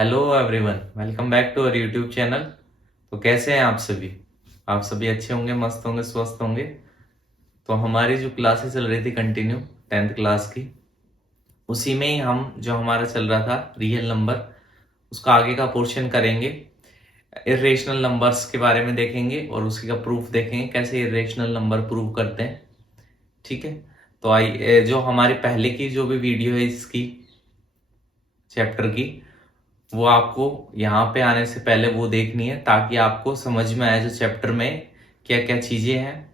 Hello everyone, welcome back to our YouTube channel. तो कैसे हैं आप सभी अच्छे होंगे, मस्त होंगे, स्वस्थ होंगे। तो हमारी जो क्लासेस चल रही थी कंटिन्यू 10th क्लास की, उसी में ही हम जो हमारा चल रहा था रियल नंबर, उसका आगे का पोर्शन करेंगे। इरेशनल नंबर्स के बारे में देखेंगे और उसी का प्रूफ देखेंगे कैसे इरेशनल नंबर प्रूव करते हैं। ठीक है, तो आई जो हमारी पहले की जो भी वीडियो है इसकी चैप्टर की, वो आपको यहाँ पे आने से पहले वो देखनी है ताकि आपको समझ में आए जो चैप्टर में क्या क्या चीजें हैं,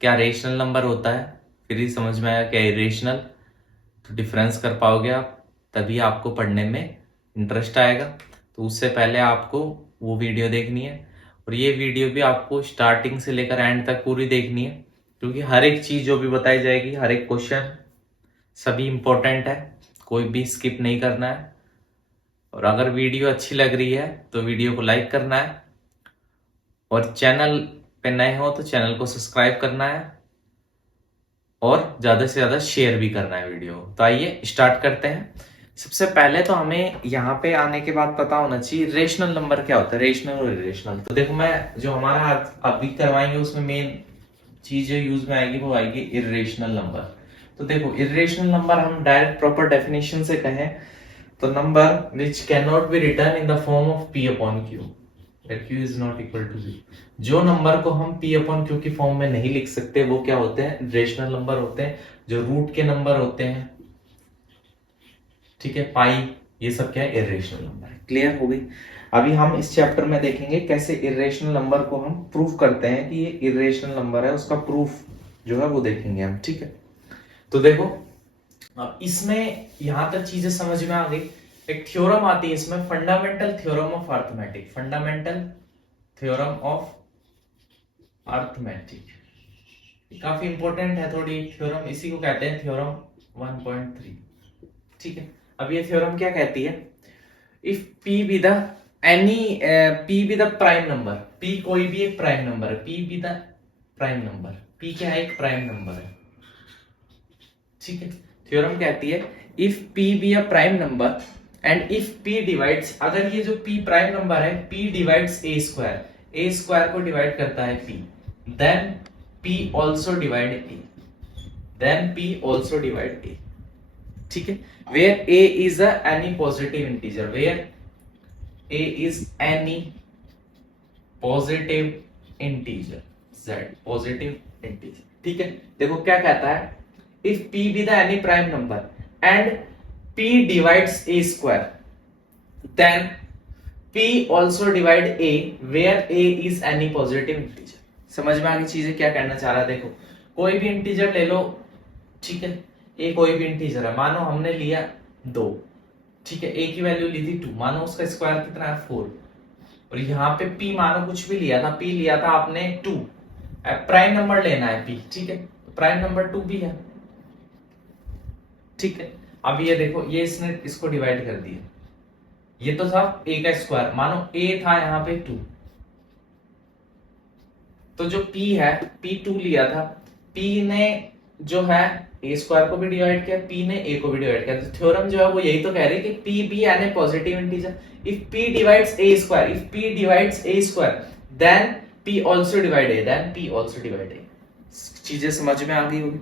क्या रेशनल नंबर होता है, फिर ही समझ में आया क्या इरेशनल। तो डिफरेंस कर पाओगे आप, तभी आपको पढ़ने में इंटरेस्ट आएगा। तो उससे पहले आपको वो वीडियो देखनी है और ये वीडियो भी आपको स्टार्टिंग से लेकर एंड तक पूरी देखनी है, क्योंकि हर एक चीज जो भी बताई जाएगी, हर एक क्वेश्चन सभी इंपॉर्टेंट है, कोई भी स्किप नहीं करना है। और अगर वीडियो अच्छी लग रही है तो वीडियो को लाइक करना है और चैनल पे नए हो तो चैनल को सब्सक्राइब करना है और ज्यादा से ज्यादा शेयर भी करना है वीडियो। तो आइए स्टार्ट करते हैं। सबसे पहले तो हमें यहाँ पे आने के बाद पता होना चाहिए रेशनल नंबर क्या होता है, रेशनल और इरेशनल। तो देखो, मैं जो हमारा अभी करवाएंगे उसमें मेन चीज जो यूज में आएगी वो आएगी इरेशनल नंबर। तो देखो, इरेशनल नंबर हम डायरेक्ट प्रॉपर डेफिनेशन से कहें तो number which can not be return in the form of p upon q, where q is not equal to 0। जो नंबर को हम p अपॉन q की फॉर्म में नहीं लिख सकते वो क्या होते हैं, रेशनल नंबर होते हैं। जो रूट के नंबर होते हैं, ठीक है, पाई, ये सब क्या है, इरेशनल नंबर है। क्लियर हो गई। अभी हम इस चैप्टर में देखेंगे कैसे इरेशनल नंबर को हम प्रूफ करते हैं कि ये इरेशनल नंबर है, उसका प्रूफ जो है वो देखेंगे हम। ठीक है, तो देखो, अब इसमें यहां तक चीजें समझ में आ गई। एक थ्योरम आती है इसमें, fundamental theorem of arithmetic. Fundamental theorem of arithmetic काफी इंपॉर्टेंट है थोड़ी थ्योरम, इसी को कहते हैं थ्योरम 1.3। ठीक है, अब ये थ्योरम क्या कहती है, if p be the any p be the prime number, p कोई भी एक प्राइम नंबर है, p be the prime number, p क्या है, एक प्राइम नंबर है। ठीक है, थ्योरम कहती है if p be a prime number and if p divides, अगर ये जो p प्राइम नंबर है, p डिवाइड्स a स्क्वायर को डिवाइड करता है p, then p also divide a, then p also divide a। ठीक है, where a is a any positive integer, where a is any positive integer, z positive integer. ठीक है, देखो क्या कहता है, if p be the any prime number and p divides a square, then p also divide a where a is any positive integer। समझ में आ गई चीजें क्या कहना चाह रहा है। देखो, कोई भी इंटीजर ले लो, ठीक है, a कोई भी इंटीजर है, मानो हमने लिया 2, ठीक है, a की वैल्यू ली थी 2, मानो उसका स्क्वायर कितना है 4, और यहाँ पे p मानो कुछ भी लिया था, p लिया था आपने 2, प्राइम नंबर लेना है p, ठीक है, प्राइम नंबर 2 भी है। ठीक है, अब ये देखो, ये इसने इसको डिवाइड कर दिया, ये तो था a का स्क्वायर, मानो a था यहाँ पे 2, तो जो p है, p 2 लिया था, p ने जो है a स्क्वायर को भी डिवाइड किया, p ने a को भी डिवाइड किया। तो थ्योरम जो है वो यही तो कह रही है कि p be an a positive integer, if p divides a square, if p divides a square, then p also divide a, then p also divide a। चीजें समझ में आ गई होगी।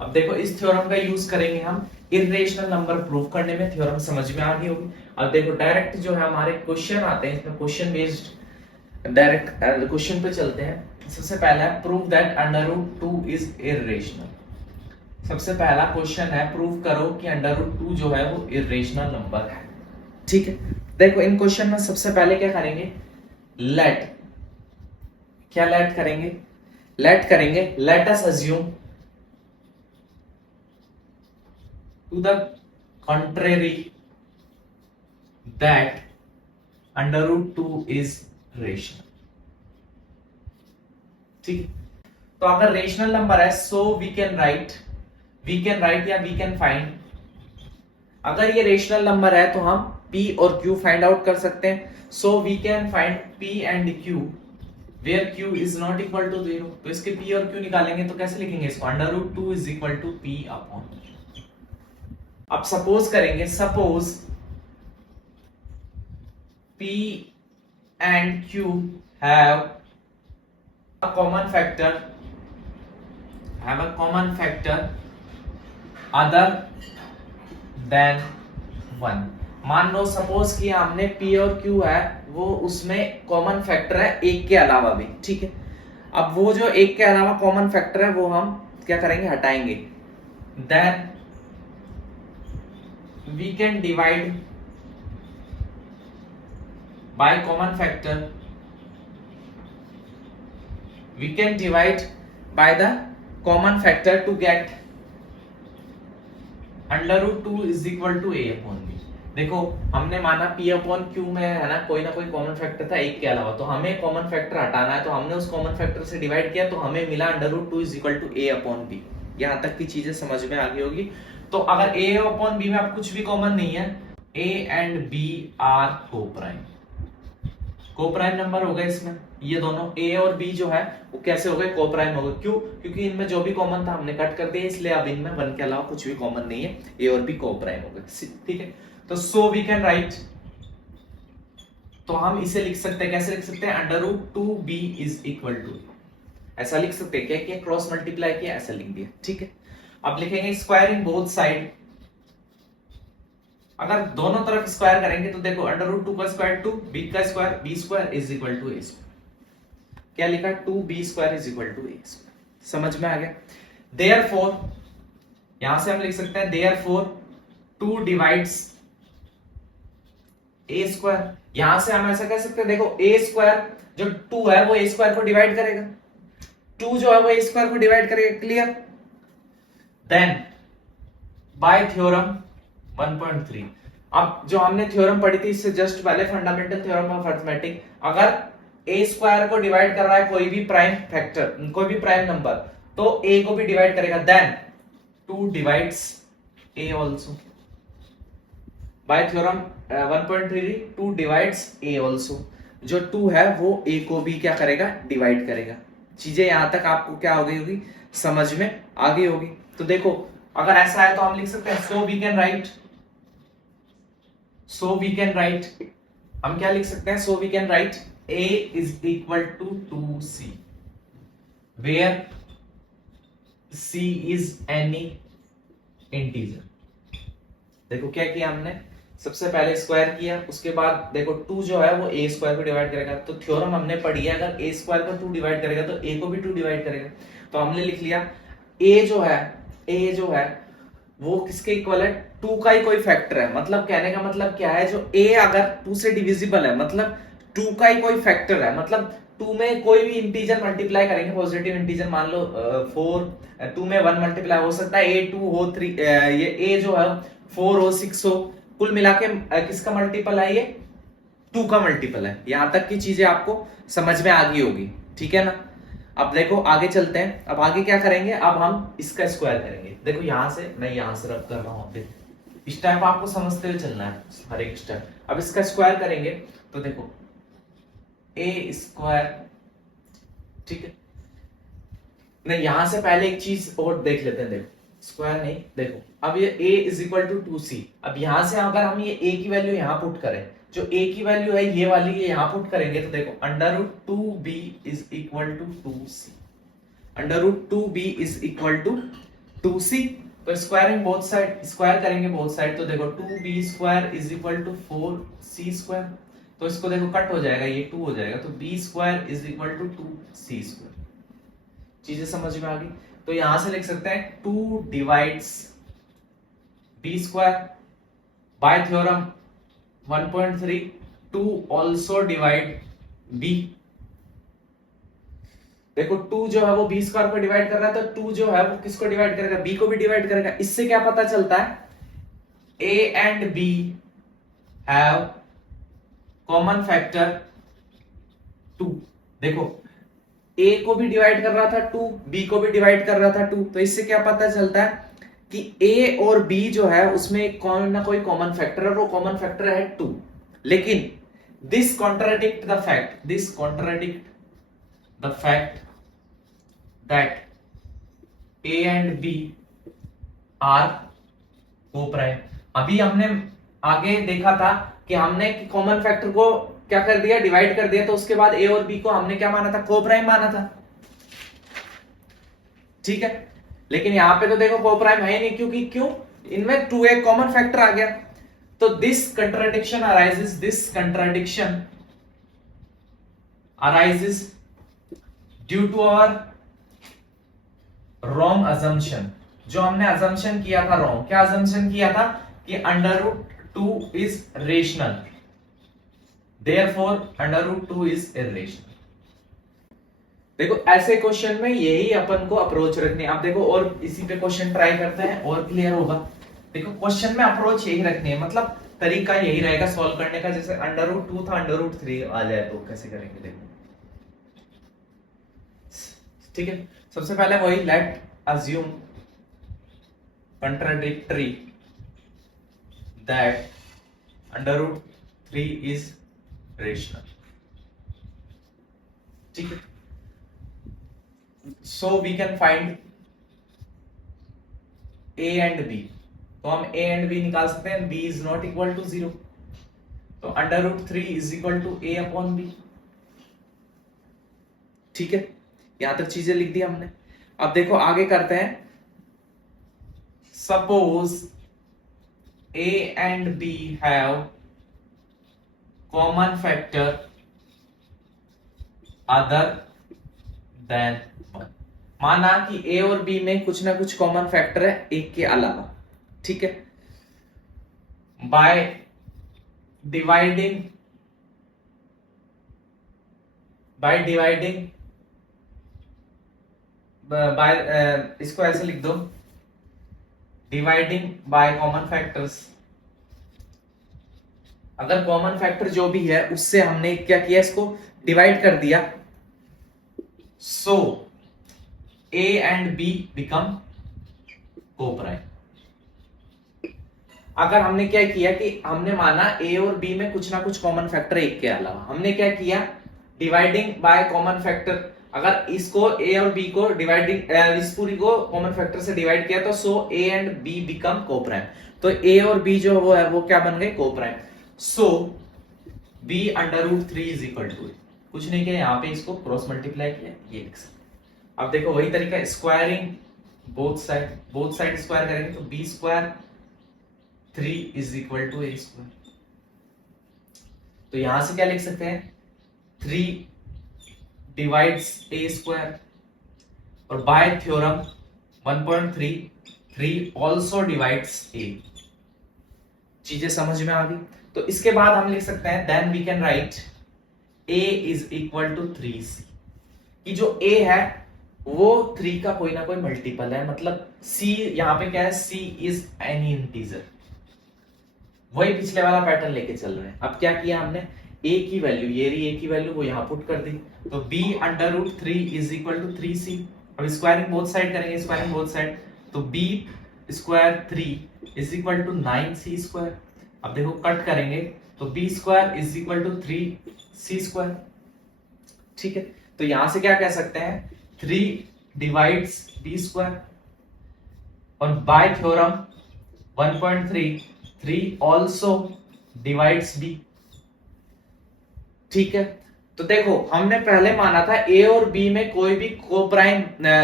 अब देखो, इस थ्योरम का यूज करेंगे हम इरेशनल नंबर प्रूव करने में, थ्योरम समझ में आ गई होगी। अब देखो, डायरेक्ट जो है हमारे क्वेश्चन आते हैं, इसमें क्वेश्चन बेस्ड डायरेक्ट क्वेश्चन पे चलते हैं। सबसे पहला है प्रूव दैट √2 इज इरेशनल। सबसे पहला क्वेश्चन है, प्रूव करो कि √2 जो है वो इरेशनल नंबर है। ठीक है, देखो इन क्वेश्चन में सबसे पहले क्या करेंगे, लेट, क्या लेट करेंगे, लेट करेंगे, let us assume to the contrary that √2 is rational। ठीक, तो अगर रेशनल नंबर है, सो वी कैन राइट या वी कैन फाइंड, अगर ये रेशनल नंबर है तो हम p और q फाइंड आउट कर सकते हैं। So we can find p and q where q is not equal to 0। तो इसके p और q निकालेंगे तो कैसे लिखेंगे इसको, √2 is equal to p upon. अब सपोज करेंगे, suppose P and Q have a common factor other than 1। मान लो सपोज कि हमने P और Q है वो उसमें कॉमन फैक्टर है एक के अलावा भी, ठीक है। अब वो जो एक के अलावा कॉमन फैक्टर है वो हम क्या करेंगे, हटाएंगे। Then we can divide by common factor, we can divide by the common factor to get √2 is equal to a upon b। देखो हमने माना P अपॉन Q में है ना कोई कॉमन फैक्टर था एक के अलावा, तो हमें कॉमन फैक्टर हटाना है, तो हमने उस कॉमन फैक्टर से डिवाइड किया तो हमें मिला √2 is equal to a upon b। यहां तक की चीजें समझ में आ गई होगी। तो अगर a अपॉन b में अब कुछ भी कॉमन नहीं है, a and b are coprime number हो गए इसमें, ये दोनों a और b जो है वो कैसे हो गए, कोप्राइम हो गए। क्यों? क्योंकि इनमें जो भी कॉमन था हमने कट कर दिया, इसलिए अब इनमें 1 के अलावा कुछ भी कॉमन नहीं है, a और b कोप्राइम हो गए, ठीक है। तो सो वी कैन राइट, तो हम इसे लिख सकते हैं, कैसे लिख सकते हैं, √2b इज इक्वल टू, ऐसा लिख सकते हैं। क्या किया, क्रॉस मल्टीप्लाई किया, ऐसा लिख दिया, ठीक है। अब लिखेंगे स्क्वायर इन बोथ साइड। अगर दोनों तरफ स्क्वायर करेंगे तो देखो √2 का स्क्वायर 2, b का square b square is equal to a square. क्या लिखा, 2b square is equal to a square. समझ में आ गया। देयरफॉर यहां से हम लिख सकते हैं देयरफॉर 2 डिवाइड्स a स्क्वायर। यहां से हम ऐसा कह सकते हैं, देखो a स्क्वायर जो 2 है वो a स्क्वायर को डिवाइड करेगा, 2 जो है वो a स्क्वायर को डिवाइड करेगा, क्लियर। देन बाय थ्योरम 1.3, अब जो हमने थ्योरम पढ़ी थी इससे जस्ट पहले, फंडामेंटल थ्योरम ऑफ अरिथमेटिक, अगर a स्क्वायर को डिवाइड कर रहा है कोई भी प्राइम फैक्टर, कोई भी प्राइम नंबर, तो a को भी डिवाइड करेगा। Then 2 divides a also. By theorem 1.3 2 divides a also, जो 2 है वो a को भी क्या करेगा, डिवाइड करेगा। चीजें यहां तक आपको क्या हो गई होगी, समझ में आ गई होगी। तो देखो अगर ऐसा है तो हम लिख सकते हैं सो वी कैन राइट, हम क्या लिख सकते हैं, so we can write a is equal to 2c where c is any integer. देखो क्या किया हमने, सबसे पहले स्क्वायर किया, उसके बाद देखो 2 जो है वो a स्क्वायर को डिवाइड करेगा, तो थ्योरम हमने पढ़ी है, अगर a स्क्वायर को 2 डिवाइड करेगा तो a को भी 2 डिवाइड करेगा। तो हमने लिख लिया a जो है वो किसके इक्वल है, 2 का ही कोई फैक्टर है। मतलब कहने का मतलब क्या है, जो a अगर 2 से डिविजिबल है, मतलब 2 का ही कोई फैक्टर है, मतलब 2 में कोई भी इंटीजर मल्टीप्लाई करेंगे, पॉजिटिव इंटीजर मान लो 4, 2 में 1 मल्टीप्लाई हो सकता है, a 2 हो 3, ये a जो है 4 हो 6 हो, कुल मिला के किसका मल्टीपल है, ये 2 का मल्टीपल है। यहां तक की चीजें आपको समझ में आ गई होगी, ठीक है ना। अब देखो आगे चलते हैं, अब आगे क्या करेंगे, अब हम इसका स्क्वायर करेंगे। देखो यहां से मैं यहां से रब कर रहा हूं, इस टाइप आपको समझते हुए चलना है हर एक स्टेप। अब इसका स्क्वायर करेंगे तो देखो a स्क्वायर, ठीक है। नहीं यहां से पहले एक चीज और देख लेते हैं, देखो स्क्वायर नहीं, देखो अब ये a is equal to 2c। अब यहां से अगर हम ये a की वैल्यू यहां पुट करें, जो a की वैल्यू है ये वाली, ये यहां पुट करेंगे तो देखो √2b is equal to 2c, √2b is equal to 2c। तो स्क्वायरिंग बोथ साइड, स्क्वायर करेंगे बोथ साइड, तो देखो 2b square is equal to 4c square. तो इसको देखो कट हो जाएगा, ये 2 हो जाएगा, तो b square is equal to 2c square. चीजें समझ में आ गई। तो यहां से लिख सकते हैं 2 divides b square, bye theorem 1.3 2 also divide b। देखो 2 जो है वो b स्क्वायर को डिवाइड कर रहा है, तो 2 जो है वो किसको डिवाइड करेगा, b को भी डिवाइड करेगा। इससे क्या पता चलता है, a and b have common factor 2। देखो a को भी डिवाइड कर रहा था 2, b को भी डिवाइड कर रहा था 2, तो इससे क्या पता चलता है कि a और b जो है उसमें कोई ना कोई कॉमन फैक्टर है, और वो कॉमन फैक्टर है 2। लेकिन this contradict the fact that a and b are coprime. अभी हमने आगे देखा था कि हमने कॉमन फैक्टर को क्या कर दिया, डिवाइड कर दिया, तो उसके बाद ए और बी को हमने क्या माना था, को प्राइम माना था, ठीक है। लेकिन यहां पे तो देखो को प्राइम है नहीं, क्योंकि क्यों, इनमें 2a कॉमन फैक्टर आ गया। तो this contradiction arises due to our wrong assumption. जो हमने अजम्पशन किया था रॉन्ग, क्या अजम्पशन किया था कि under root 2 is rational, therefore under root 2 is irrational. देखो ऐसे क्वेश्चन में यही अपन को अप्रोच रखनी है। आप देखो और इसी पे क्वेश्चन ट्राई करते हैं और क्लियर होगा। देखो क्वेश्चन में अप्रोच यही रखनी है, मतलब तरीका यही रहेगा सॉल्व करने का। जैसे अंडर रूट 2 था, अंडर रूट 3 आ जाए तो कैसे करेंगे, देखो ठीक है। सबसे पहले वही let assume contradictory that under root 3 is rational, ठीक है। So we can find a and b। तो हम a and b निकाल सकते हैं। b is not equal to 0, तो under root 3 is equal to a upon b, ठीक है। यहां तक चीजें लिख दी हमने। अब देखो आगे करते हैं। Suppose a and b have common factor other than 1। माना कि a और b में कुछ ना कुछ कॉमन फैक्टर है एक के अलावा, ठीक है। बाय डिवाइडिंग इसको ऐसे लिख दो, डिवाइडिंग बाय कॉमन फैक्टर्स। अगर कॉमन फैक्टर जो भी है उससे हमने क्या किया, इसको डिवाइड कर दिया, सो a and b become co-prime। अगर हमने क्या किया कि हमने माना a और b में कुछ ना कुछ कॉमन फैक्टर एक के अलावा, हमने क्या किया, डिवाइडिंग बाय कॉमन फैक्टर। अगर इसको a और b को डिवाइडिंग इस पूरी को कॉमन फैक्टर से डिवाइड किया तो सो a and b become co-prime. तो a और b जो वो है वो क्या बन गए, coprime. So b under root 3 is equal to, कुछ नहीं किया, यहां पे इसको क्रॉस मल्टीप्लाई किया, ये लिख सकते। अब देखो वही तरीका, स्क्वायरिंग बोथ साइड स्क्वायर करेंगे तो b square 3 is equal to a square. तो यहां से क्या लिख सकते हैं, 3 डिवाइड्स a स्क्वायर, और by theorem 1.3 3 also divides a। चीजें समझ में आ गई। तो इसके बाद हम लिख सकते हैं then we can write a is equal to 3c, कि जो a है वो 3 का कोई ना कोई मल्टीपल है, मतलब c यहां पे क्या है, c इज एनी इंटीजर। वही पिछले वाला पैटर्न लेके चल रहे हैं। अब क्या किया हमने, a की वैल्यू, ये रही a की वैल्यू, वो यहां पुट कर दी, तो b under root 3 is equal to 3c। अब स्क्वायरिंग बोथ साइड करेंगे, स्क्वायरिंग बोथ साइड, तो b square 3 is equal to 9c square. अब देखो कट करेंगे तो b square is equal to 3c square, ठीक है। तो यहां से क्या कह सकते हैं, 3 डिवाइड्स b स्क्वायर, और by theorem 1.3 3 also divides b, ठीक है। तो देखो हमने पहले माना था a और b में कोई भी को-प्राइम,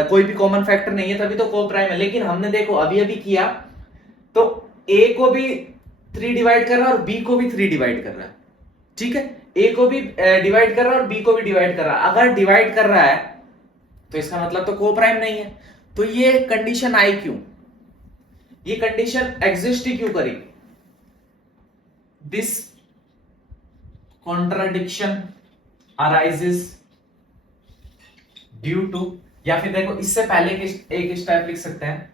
कोई भी कॉमन फैक्टर नहीं है, तभी तो को-प्राइम है। लेकिन हमने देखो अभी अभी किया तो a को भी 3 डिवाइड कर रहा है और b को भी 3 डिवाइड कर रहा है, ठीक है। a को भी डिवाइड कर रहा है और b को भी डिवाइड कर रहा है। अगर डिवाइड कर रहा है तो इसका मतलब तो को-प्राइम नहीं है। तो ये कंडीशन आई क्यों, ये कंडीशन एग्जिस्ट ही क्यों करी, this contradiction arises due to, या फिर देखो इससे पहले एक स्टेप लिख सकते हैं,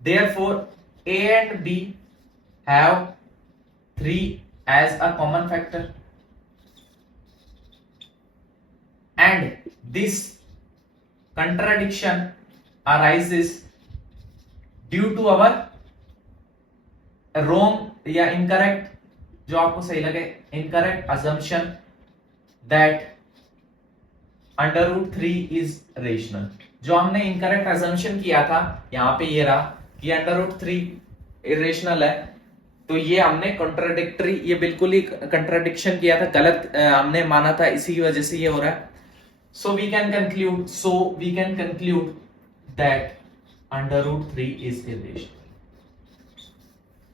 therefore a and b have 3 as a common factor and this contradiction arises due to our wrong या incorrect, जो आपको सही लगे, incorrect assumption that under root 3 is rational. जो हमने incorrect assumption किया था, यहां पे ये रहा कि अंडर रूट 3 इरेशनल है, तो ये हमने कॉन्ट्राडिक्टरी, ये बिल्कुल ही कंट्राडिक्शन किया था, गलत हमने माना था, इसी की वजह से ये हो रहा है। So we can conclude that √3 is irrational.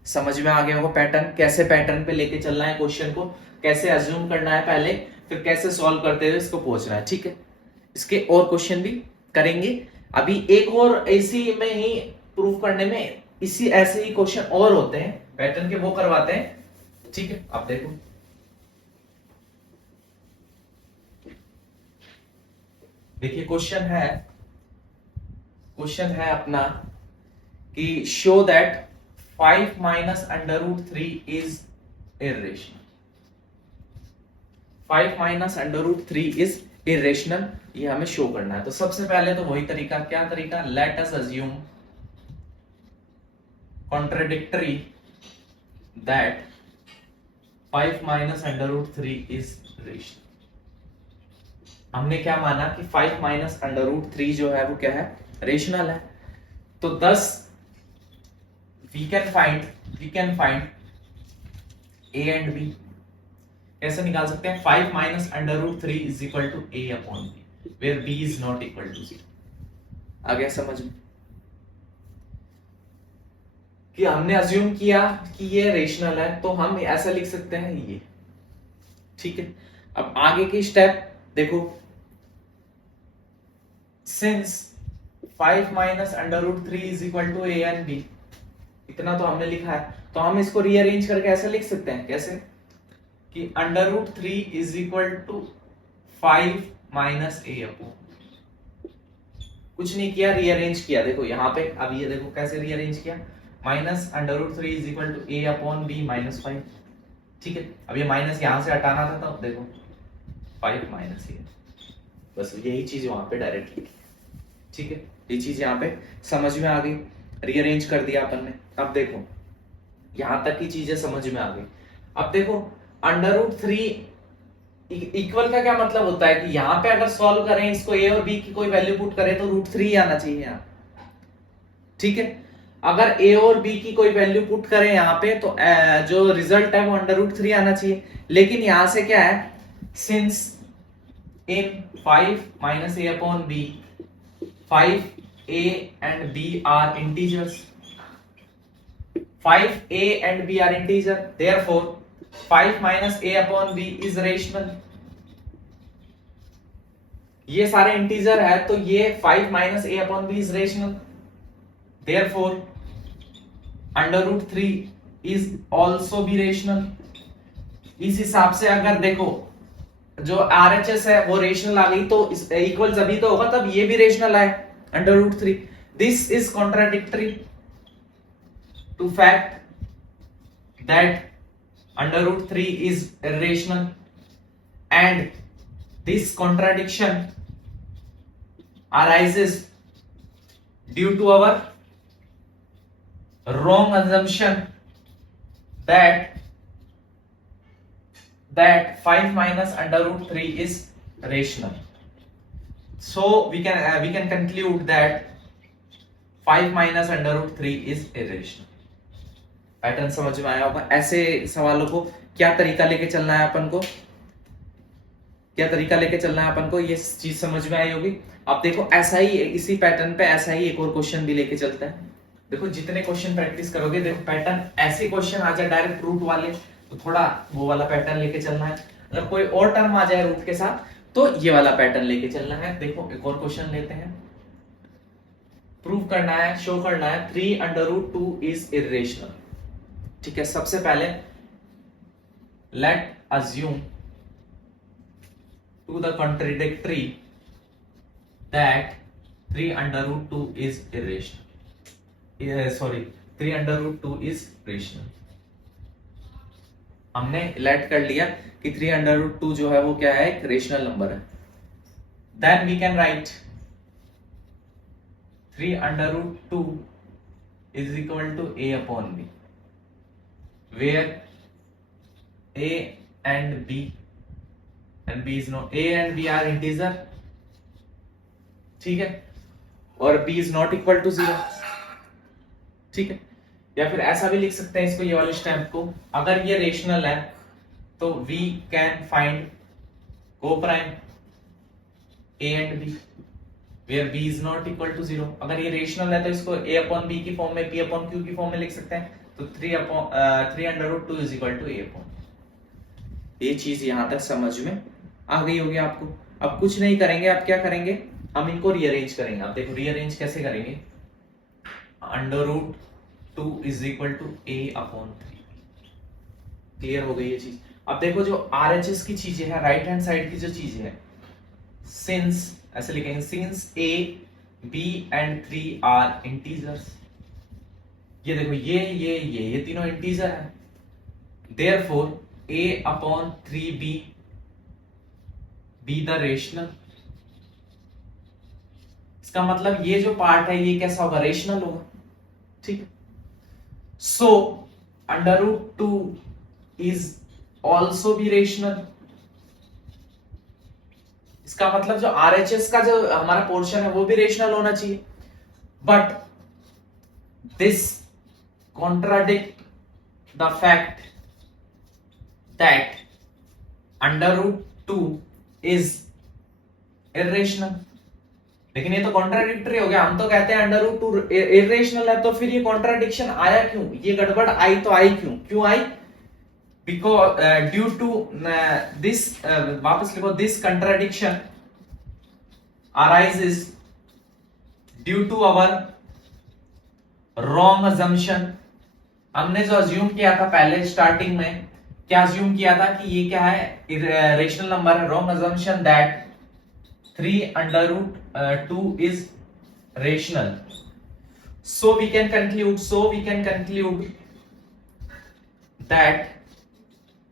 समझ में आ गया होगा पैटर्न, कैसे पैटर्न पे लेके चलना है क्वेश्चन को, कैसे अज्यूम करना है पहले, फिर कैसे सॉल्व करते हुए इसको पहुंचना है। ठीक है, इसके और क्वेश्चन भी करेंगे। अभी एक और इसी में ही प्रूव करने में इसी ऐसे ही क्वेश्चन और होते हैं पैटर्न के, वो करवाते हैं। ठीक है, आप देखो देखिए क्वेश्चन है अपना कि show that 5 minus √3 is irrational. 5 minus √3 is irrational, ये हमें शो करना है। तो सबसे पहले तो वही तरीका, क्या तरीका, let us assume contradictory that 5 minus √3 is rational. हमने क्या माना कि 5 माइनस √3 जो है वो क्या है, रेशनल है। तो 10 we can find A and B. कैसे निकाल सकते हैं, 5 minus √3 is equal to a upon B, where b is not equal to 0। आ गया समझ में कि हमने अज्यूम किया कि ये रेशनल है, तो हम ऐसा लिख सकते हैं ये। ठीक है, अब आगे की स्टेप देखो, since 5 minus √3 is equal to a and b, इतना तो हमने लिखा है, तो हम इसको रीअरेंज करके ऐसे लिख सकते हैं, कैसे कि √3 is equal to 5 minus a upon, कुछ नहीं किया, रीअरेंज किया। देखो यहाँ पे, अब ये देखो कैसे रीअरेंज किया, minus √3 is equal to a upon b minus 5। ठीक है, अब ये माइनस यहां से हटाना था, तो देखो 5 माइनस a, बस यही चीज वहां पे डायरेक्ट लिखी। ठीक है, ये चीज यहाँ पे समझ में आ गई, रीअरेंज कर दिया अपन ने। अब देखो यहां तक की चीजें समझ में आ गई। अब देखो √3 इक्वल का क्या मतलब होता है कि यहाँ पे अगर सॉल्व करें इसको, a और b की कोई वैल्यू पुट करें तो √3 आना चाहिए यहाँ। ठीक है, अगर a और b की कोई वैल्यू पुट करें यहाँ पे तो जो रिजल्ट है वो √3 आना चाहिए। लेकिन यहां से क्या है, since in 5 minus a upon b 5a and b are integers, 5a and b are integer, therefore 5 minus a upon b is rational। ये सारे इंटीजर है, तो ये 5 minus a upon b is rational, therefore √3 is also be rational। इस हिसाब से अगर देखो जो RHS है वो रेशनल आ गई, तो इक्वल अभी तो होगा, तब ये भी रेशनल आए √3। This is contradictory to fact that √3 is irrational, and this contradiction arises due to our wrong assumption that 5 minus √3 is rational. So we can conclude that 5 minus √3 is irrational। Pattern समझ में आया होगा। ऐसे सवालों को क्या तरीका लेके चलना है अपन को, ये चीज समझ में आई होगी। अब देखो ऐसा ही, इसी पैटर्न पे ऐसा ही एक और क्वेश्चन भी लेके चलते हैं। देखो जितने क्वेश्चन प्रैक्टिस करोगे, देखो पैटर्न ऐसे क्वेश्चन आ जाए डायरेक्ट रूट वाले, तो थोड़ा वो वाला पैटर्न लेके चलना है। अगर कोई और टर्म आ जाए रूट के साथ, तो ये वाला पैटर्न लेके चलना है। देखो एक और क्वेश्चन लेते हैं, प्रूव करना है, शो करना है 3√2 इज इरेशनल। ठीक है, सबसे पहले let assume to the contradictory that 3√2 is irrational, sorry 3√2 is rational. हमने लेट कर लिया कि 3√2 जो है वो क्या है, एक रेशनल नंबर है। Then we can write 3√2 is equal to a upon b, where a and b is not, a and b are integer, ठीक है, और b is not equal to 0। ठीक है, या फिर ऐसा भी लिख सकते हैं इसको, ये वाले स्टेप को, अगर ये रेशनल है तो we can find coprime A and B where B is not equal to 0। अगर ये रेशनल है तो इसको a अपॉन बी की फॉर्म में, p अपॉन क्यू की फॉर्म में लिख सकते हैं। तो 3 under root 2 is equal to a upon. ये चीज यहां तक समझ में आ गई होगी आपको। अब कुछ नहीं करेंगे, अब क्या करेंगे, हम इनको रीअरेंज करेंगे। अब देखो रीअरेंज कैसे करेंगे, under root 2 is equal to a upon 3। Clear हो गई ये चीज। अब देखो जो RHS की चीजें हैं, राइट हैंड साइड की जो चीजें हैं, सिंस ऐसे लिखेंगे, since a b and 3 are integers. ये देखो ये तीनों इंटीजर है, देयरफॉर a अपॉन 3b बी द रेशनल। इसका मतलब ये जो पार्ट है ये कैसा होगा, रेशनल होगा। ठीक, so under root 2 is also be rational. इसका मतलब जो RHS का जो हमारा पोर्शन है वो भी रेशनल होना चाहिए, but this contradict the fact that under root 2 is irrational. लेकिन ये तो कॉन्ट्राडिक्टरी हो गया। हम तो कहते हैं अंडर रूट 2 इर्रेशनल है, तो फिर ये कॉन्ट्राडिक्शन आया क्यों, ये गड़बड़ आई तो आई क्यों आई, because due to this वापस लिखो, this contradiction arises due to our wrong assumption। हमने जो अज्यूम किया था पहले स्टार्टिंग में, क्या अज्यूम किया था कि ये क्या है, रेशनल नंबर है। wrong assumption that 3 under root 2 is rational। so we can conclude that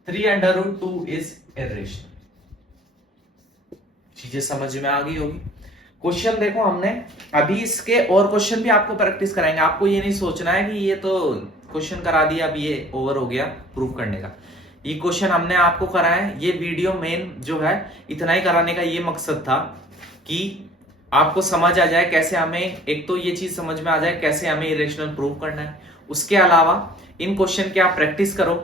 3 under root 2 is irrational. चीजें समझ में आ गई होगी। क्वेश्चन देखो, हमने अभी इसके और क्वेश्चन भी आपको प्रैक्टिस कराएंगे। आपको ये नहीं सोचना है कि ये तो क्वेश्चन करा दिया, अब ये ओवर हो गया प्रूव करने का। ये क्वेश्चन हमने आपको कराया है। ये वीडियो मेन जो है इतना ही कराने का ये मकसद था कि आपको समझ आ जाए कैसे हमें, एक तो ये चीज समझ में आ जाए कैसे हमें इरेशनल प्रूव करना है, उसके अलावा इन क्वेश्चन की आप प्रैक्टिस करो।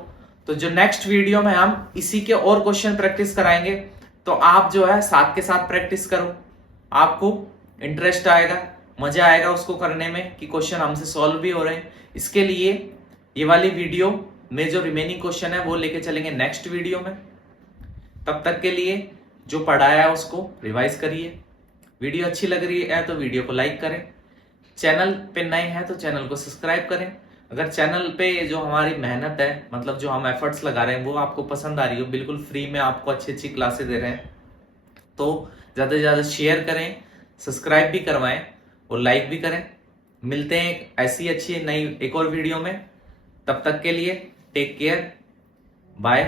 तो जो नेक्स्ट वीडियो में हम इसी के और क्वेश्चन प्रैक्टिस कराएंगे, तो आप जो है साथ के साथ प्रैक्टिस करो, आपको इंटरेस्ट आएगा, मजा आएगा उसको करने में कि क्वेश्चन हमसे सॉल्व भी हो रहे हैं। इसके लिए ये वाली वीडियो में जो रिमेनिंग क्वेश्चन है वो लेके चलेंगे नेक्स्ट वीडियो में। तब तक के लिए जो पढ़ाया है उसको रिवाइज करिए। वीडियो अच्छी लग रही है तो वीडियो को लाइक करें, चैनल पे नए हैं तो चैनल को सब्सक्राइब करें। अगर चैनल पे जो हमारी मेहनत है, मतलब जो हम एफर्ट्स लगा रहे हैं, वो आपको पसंद आ रही हो, बिल्कुल फ्री में आपको अच्छी अच्छी क्लासेस दे रहे हैं, तो ज़्यादा से ज़्यादा शेयर करें, सब्सक्राइब भी करवाएं और लाइक भी करें। मिलते हैं ऐसी अच्छी नई एक और वीडियो में। तब तक के लिए टेक केयर, बाय।